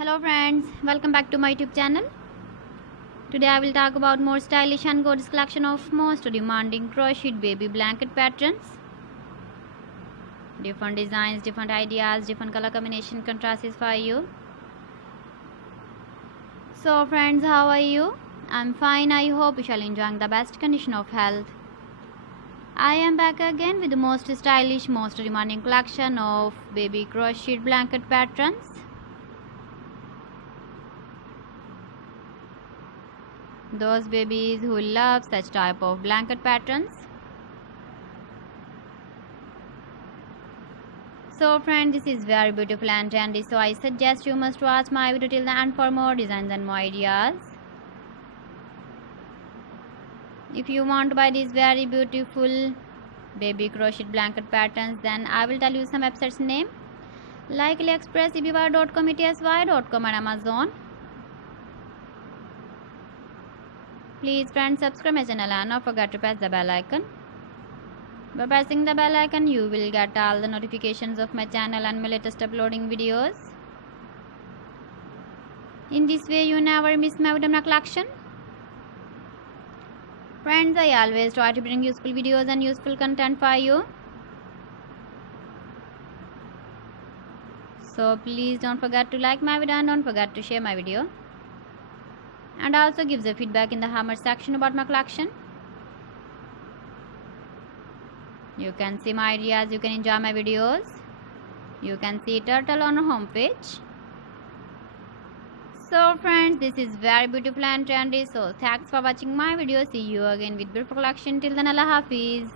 Hello friends, welcome back to my YouTube channel. Today I will talk about more stylish and gorgeous collection of most demanding crocheted baby blanket patterns. Different designs, different ideas, different color combination contrasts for you. So friends, how are you? I'm fine. I hope you shall enjoy the best condition of health. I am back again with the most stylish, most demanding collection of baby crocheted blanket patterns. Those babies who love such type of blanket patterns. So friends, this is very beautiful and trendy, so I suggest you must watch my video till the end for more designs and more ideas. If you want to buy these very beautiful baby crocheted blanket patterns, then I will tell you some websites name like AliExpress, eBay.com, etsy.com and Amazon. Please friends, subscribe my channel and don't forget to press the bell icon. By pressing the bell icon, you will get all the notifications of my channel and my latest uploading videos. In this way, you never miss my video collection. Friends, I always try to bring useful videos and useful content for you. So please don't forget to like my video and don't forget to share my video. And also give the feedback in the comment section about my collection. You can see my ideas, you can enjoy my videos. You can see turtle on our homepage. So friends, this is very beautiful and trendy. So thanks for watching my video. See you again with beautiful collection. Till then, Allah Hafiz.